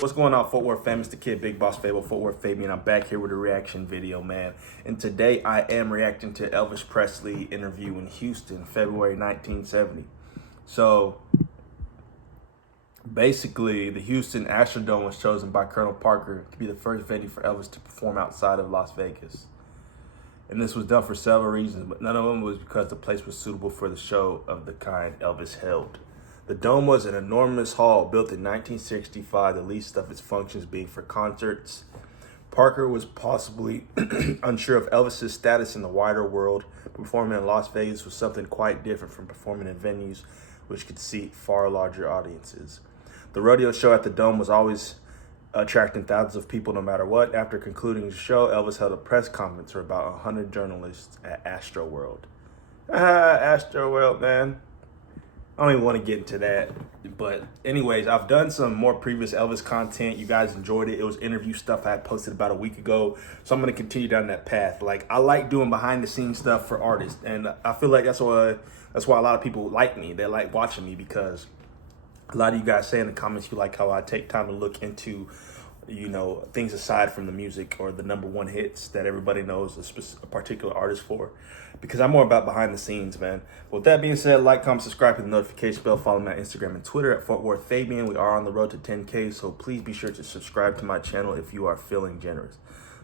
What's going on, Fort Worth fam? It's the kid, Big Boss Fable, Fort Worth Fabian. I'm back here with a reaction video, man. And today I am reacting to Elvis Presley interview in Houston, February 1970. So basically, the Houston Astrodome was chosen by Colonel Parker to be the first venue for Elvis to perform outside of Las Vegas. And this was done for several reasons, but none of them was because the place was suitable for the show of the kind Elvis held. The Dome was an enormous hall built in 1965, the least of its functions being for concerts. Parker was possibly unsure of Elvis's status in the wider world. Performing in Las Vegas was something quite different from performing in venues which could seat far larger audiences. The rodeo show at the Dome was always attracting thousands of people no matter what. After concluding the show, Elvis held a press conference for about 100 journalists at Astroworld. Astroworld, man. I don't even want to get into that. But anyways, I've done some more previous Elvis content. You guys enjoyed it. It was interview stuff I had posted about a week ago. So I'm going to continue down that path. Like, I like doing behind the scenes stuff for artists. And I feel like that's why a lot of people like me. They like watching me because a lot of you guys say in the comments you like how I take time to look into, you know, things aside from the music or the #1 hits that everybody knows a particular artist for, because I'm more about behind the scenes, man. With that being said, like, comment, subscribe, hit the notification bell, follow me on Instagram and Twitter at Fort Worth Fabian. We are on the road to 10K, so please be sure to subscribe to my channel if you are feeling generous.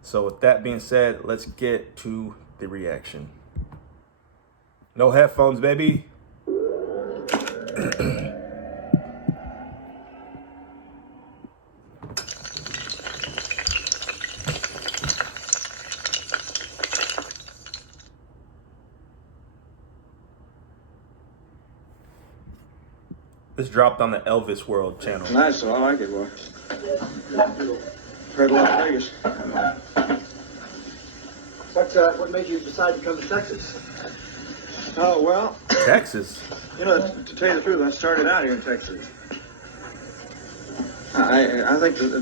So with that being said, let's get to the reaction. No headphones, baby. This dropped on the Elvis World channel. Nice, so I like it, boy. Heard Las Vegas. What made you decide to come to Texas? Oh, well, Texas? you know, to tell you the truth, I started out here in Texas. I think the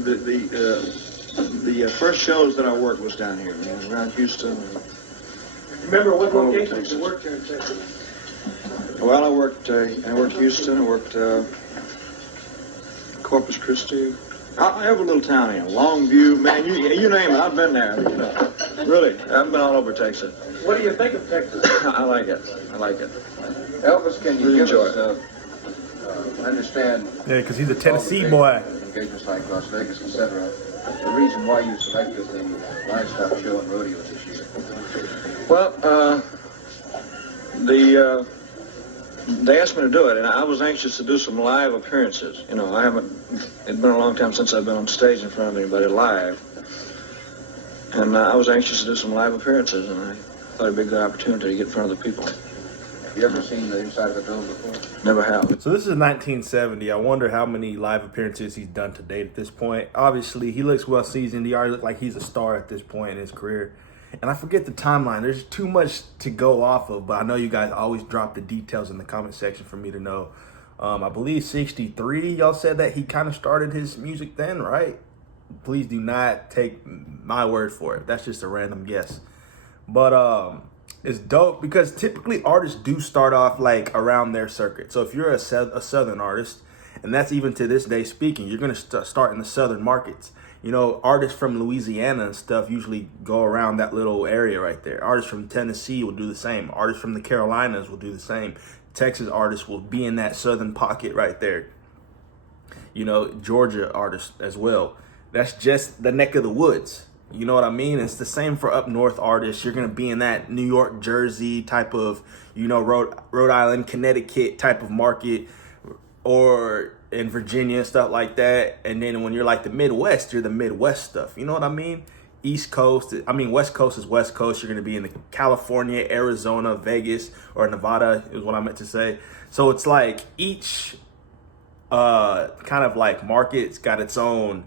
first shows that I worked was down here, man, around Houston. Remember what locations you worked here in Texas? Well, I worked Houston, I worked Corpus Christi. I have a little town here, Longview, man, you name it, I've been there, you know. Really, I've been all over Texas. What do you think of Texas? I like it. Elvis, can you Really give enjoy us, understand... Yeah, because he's a all Tennessee the boy. engagements like Las Vegas, etc. The reason why you selected the livestock show and rodeo this year? Well, they asked me to do it, and I was anxious to do some live appearances. You know, it'd been a long time since I've been on stage in front of anybody live. And I was anxious to do some live appearances, and I thought it'd be a good opportunity to get in front of the people. Have you ever seen the inside of a dome before? Never have. So this is 1970. I wonder how many live appearances he's done to date at this point. Obviously, he looks well seasoned. He already looks like he's a star at this point in his career. And I forget the timeline. There's too much to go off of, but I know you guys always drop the details in the comment section for me to know. I believe 63, y'all said that he kind of started his music then, right? Please do not take my word for it. That's just a random guess. But it's dope because typically artists do start off like around their circuit. So if you're a Southern artist, and that's even to this day speaking, you're going to start in the Southern markets. You know, artists from Louisiana and stuff usually go around that little area right there. Artists from Tennessee will do the same. Artists from the Carolinas will do the same. Texas artists will be in that Southern pocket right there. You know, Georgia artists as well. That's just the neck of the woods. You know what I mean? It's the same for up north artists. You're going to be in that New York, Jersey type of, you know, Rhode Island, Connecticut type of market, or in Virginia, stuff like that. And then when you're like the Midwest, you're the Midwest stuff. You know what I mean? East Coast, West Coast is West Coast. You're going to be in the California, Arizona, Vegas, or Nevada is what I meant to say. So it's like each kind of like market's got its own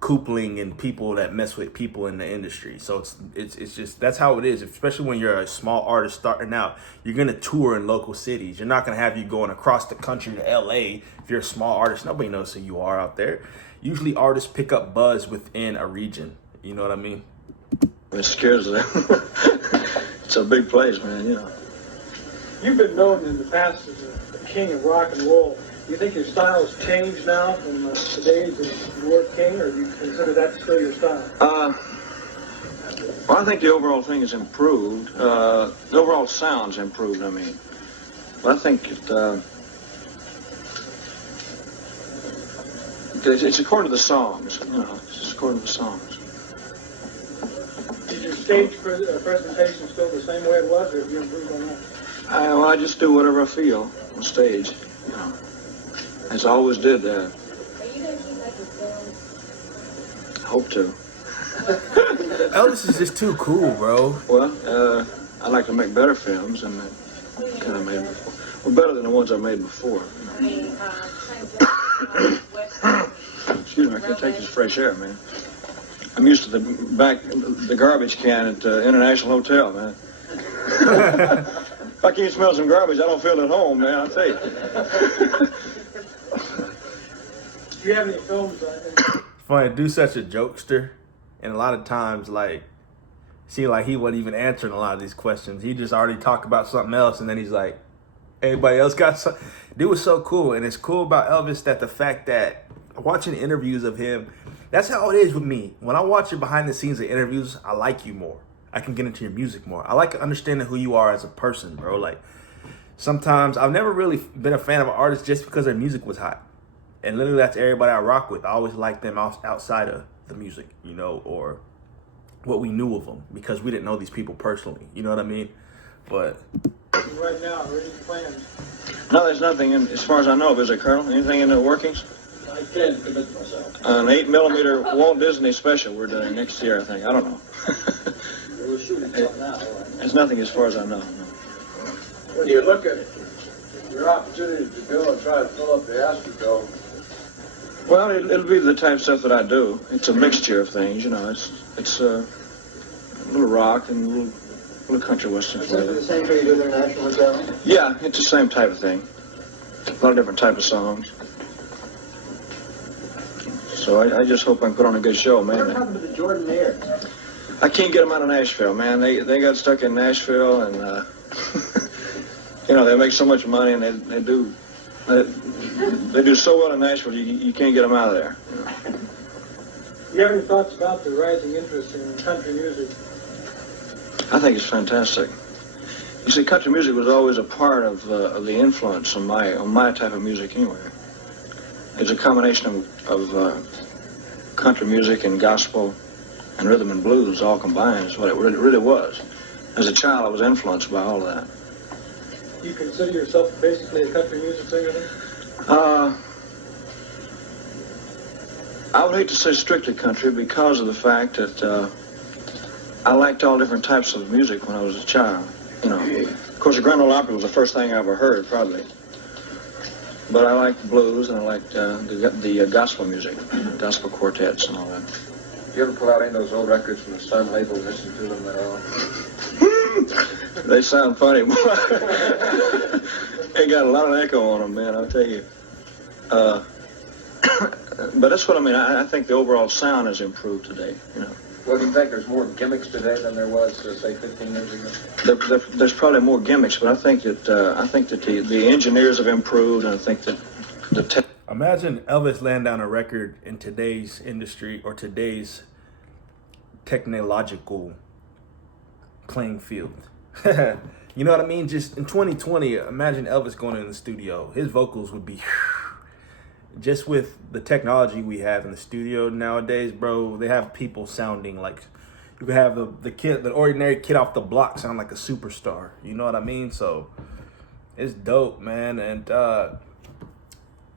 coupling and people that mess with people in the industry. So it's just, that's how it is, especially when you're a small artist starting out. You're going to tour in local cities. You're not going to have you going across the country to LA if you're a small artist. Nobody knows who you are out there. Usually artists pick up buzz within a region. You know what I mean? It scares them. It's a big place, man, you know. You've been known in the past as the king of rock and roll. Do you think your style's changed now from the days that you were king, or do you consider that still your style? Well, I think the overall thing has improved. The overall sound's improved, I mean. But I think it's according to the songs, you know. It's just according to the songs. Is your stage presentation still the same way it was, or have you improved on that? Well, I just do whatever I feel on stage, you know. As I always did that. Are you going to keep like your films? Hope to. Elvis is just too cool, bro. Well, I like to make better films than the kind I made before. Well, better than the ones I made before. You know. Excuse me, I can't take this fresh air, man. I'm used to the garbage can at the International Hotel, man. If I can't smell some garbage, I don't feel at home, man, I'll tell you. Do you have any films? Funny, dude's such a jokester, and a lot of times, like, seemed like he wasn't even answering a lot of these questions. He just already talked about something else, and then he's like, everybody else got something. Dude was so cool, and it's cool about Elvis that the fact that watching interviews of him, that's how it is with me. When I watch your behind the scenes of interviews, I like you more. I can get into your music more. I like understanding who you are as a person, bro. Like, sometimes I've never really been a fan of an artist just because their music was hot. And literally that's everybody I rock with. I always liked them outside of the music, you know, or what we knew of them, because we didn't know these people personally. You know what I mean? But Right now, are there any plans? No, there's nothing, as far as I know of, is there, Colonel? Anything in the workings? I can't commit myself. An 8mm Walt Disney special we're doing next year, I think. I don't know. We're shooting something now. There's nothing as far as I know. No. When you look at your opportunity to go and try to fill up the Astrodome, Well, it'll be the type of stuff that I do. It's a mixture of things, you know. It's a little rock and a little country western is that the flavor. same thing you do at the National Hotel? Yeah, it's the same type of thing. A lot of different type of songs. So I just hope I can put on a good show, What man. happened to the Jordan Air? I can't get them out of Nashville, man. They got stuck in Nashville, and you know, they make so much money, and they do so well in Nashville. You can't get them out of there. You know. Do you have any thoughts about the rising interest in country music? I think it's fantastic. You see, country music was always a part of the influence on my type of music anyway. It's a combination of country music and gospel and rhythm and blues all combined is what it really was. As a child, I was influenced by all of that. Do you consider yourself basically a country music singer then? I would hate to say strictly country because of the fact that I liked all different types of music when I was a child. You know, of course, the Grand Ole Opry was the first thing I ever heard, probably. But I liked blues and I liked the gospel music, gospel quartets and all that. You ever pull out any of those old records from the Sun label and listen to them at all? They sound funny. They got a lot of echo on them, man, I'll tell you. But that's what I mean. I think the overall sound has improved today, you know. Well, do you think there's more gimmicks today than there was, say, 15 years ago? There's probably more gimmicks, but I think that the engineers have improved, and I think that the imagine Elvis laying down a record in today's industry or today's technological playing field. You know what I mean? Just in 2020, imagine Elvis going in the studio. His vocals would be just with the technology we have in the studio nowadays, bro. They have people sounding like you could have the ordinary kid off the block sound like a superstar. You know what I mean? So it's dope, man. And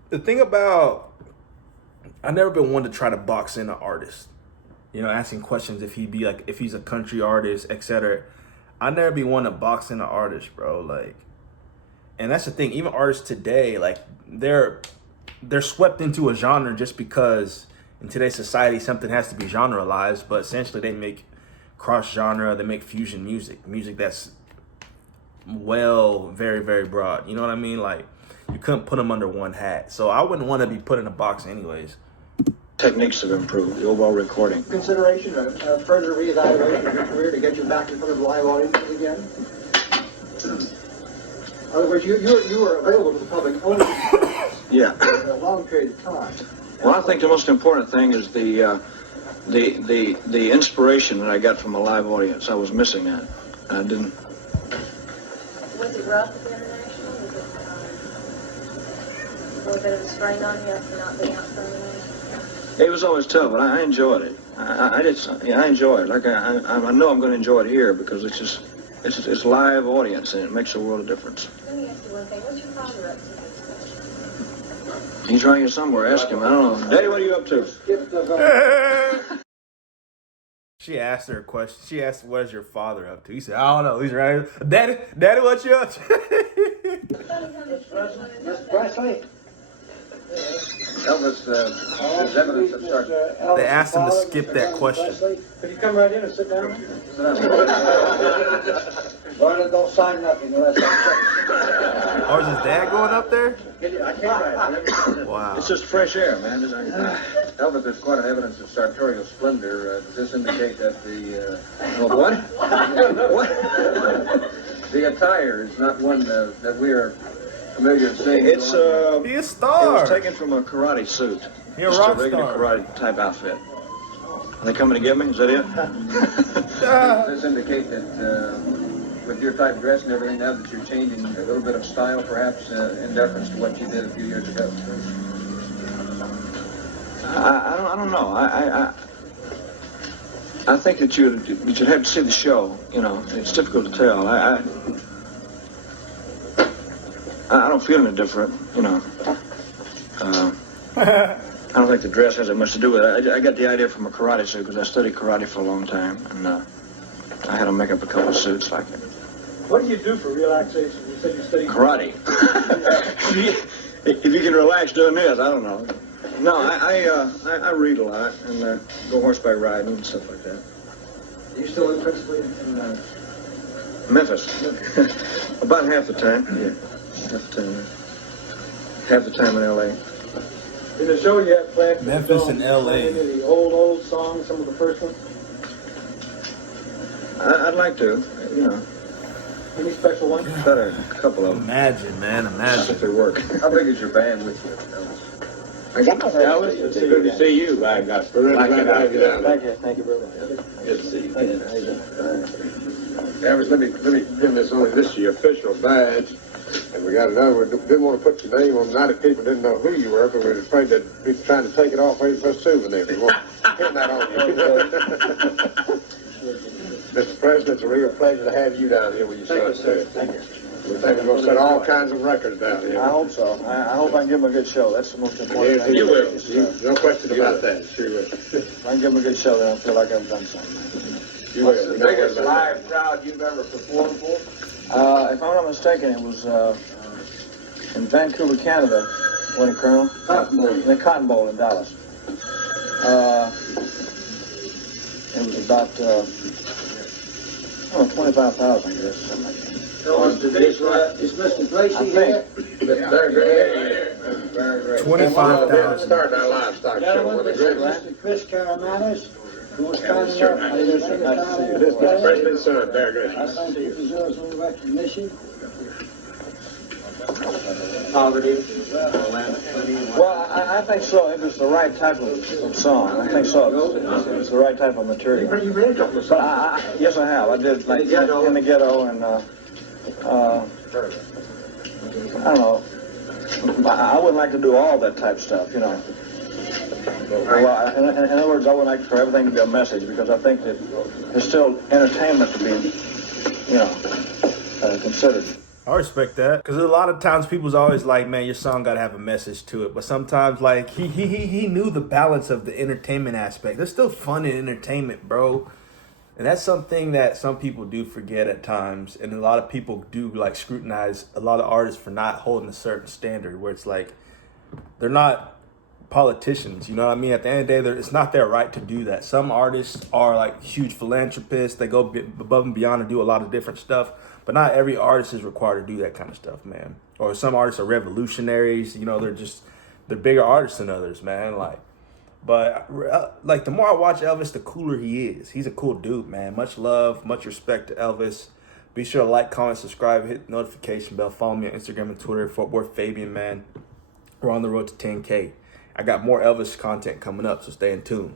the thing about, I've never been one to try to box in an artist. You know, asking questions if he's a country artist, etc. I never be one to box in an artist, bro. Like, and that's the thing. Even artists today, like they're swept into a genre just because in today's society something has to be genrealized. But essentially, they make cross genre. They make fusion music that's very, very broad. You know what I mean? Like, you couldn't put them under one hat. So I wouldn't want to be put in a box, anyways. techniques have improved, the overall recording. Consideration of further reevaluation of your career to get you back in front of live audiences again? In other words, you were available to the public only. Yeah. long period of time. Well, I think the most important thing is the inspiration that I got from a live audience. I was missing that. I didn't. Was it rough at the International? Was it a bit of a strain on you for not being out for the International? It was always tough, but I enjoyed it. I did. Yeah, I enjoy it. Like I know I'm going to enjoy it here because it's live audience and it makes a world of difference. Let me ask you one thing. What's your father up to? He's right here somewhere. Ask him. I don't know. Daddy, what are you up to? She asked her a question. She asked, "What is your father up to?" He said, "I don't know." He's right. Daddy, what you up to? Miss Presley? Elvis, there's evidence of start. They asked him to skip that question. Could you come right in and sit down? Barnett, don't sign nothing unless I Or is his dad going up there? check. I can't write. Wow. It's just fresh air, man. Elvis, there's quite an evidence of sartorial splendor. Does this indicate that the What? what? The attire is not one that we are familiar with seeing? It's Be a It star. was taken from a karate suit. You're a Just rock a regular star. karate type outfit. Are they coming to get me? Is that it? Does this indicate that with your type of dress and everything now that you're changing a little bit of style, perhaps in deference to what you did a few years ago? I don't know. I think that you'd have to see the show. You know, it's difficult to tell. I don't feel any different. You know. I don't think the dress has that much to do with it. I got the idea from a karate suit because I studied karate for a long time, and I had to make up a couple of suits like it. What do you do for relaxation? You said you study Karate. If you can relax doing this, I don't know. No, I read a lot and go horseback riding and stuff like that. Are you still in principally in Memphis. About half the time. Yeah, half the time in L.A. In the show you have planned for the Memphis film, and LA. Any of the old songs, some of the first ones? I'd like to, you know, Any special ones? got a couple of them Imagine, man. if Imagine. they work. How big is your band with you, Elvis? Elvis, it's good to see you. I got Thank you very much. Good to see you. Elvis, let me pin this on this is your official badge. And we got another one. Didn't want to put your name on. Not that people didn't know who you were, but we were afraid that we'd be trying to take it off maybe for a souvenir. We won't pin that on you. Mr. President, it's a real pleasure to have you down here with your son, sir. Thank you. We think we're going to set all kinds of records down here. I hope so. I hope I can give him a good show. That's the most important thing. You will. No question about that. Sure will. If I can give him a good show, then I feel like I've done something. You will. The biggest live crowd you've ever performed for? If I'm not mistaken, it was in Vancouver, Canada, Winter Colonel. The Cotton Bowl in Dallas. It was about 25,000, I guess, something like that. Is Mr. Tracy I think. Very great. Very great. 25,000. Start our livestock show. One of the greatest. Mr. Chris Karamanis, who was Yeah, kind sure. enough How you doing, sir? Nice to see you. It is Mr. President's son. Very good. I think he deserves some recognition. Well, I think so. If it's the right type of song, I think so. It's the right type of material. But yes, I have. I did like in the ghetto, and I don't know. I wouldn't like to do all that type of stuff, you know. Well, in other words, I would like for everything to be a message because I think that there's still entertainment to be, you know, considered. I respect that because a lot of times people's always like, man, your song got to have a message to it. But sometimes, like, he knew the balance of the entertainment aspect. There's still fun in entertainment, bro. And that's something that some people do forget at times. And a lot of people do, like, scrutinize a lot of artists for not holding a certain standard where it's like they're not politicians. You know what I mean? At the end of the day, it's not their right to do that. Some artists are, like, huge philanthropists. They go above and beyond and do a lot of different stuff. But not every artist is required to do that kind of stuff, man. Or some artists are revolutionaries. You know, they're bigger artists than others, man. But the more I watch Elvis, the cooler he is. He's a cool dude, man. Much love, much respect to Elvis. Be sure to like, comment, subscribe, hit the notification bell. Follow me on Instagram and Twitter, Fort Worth Fabian, man. We're on the road to 10K. I got more Elvis content coming up, so stay in tune.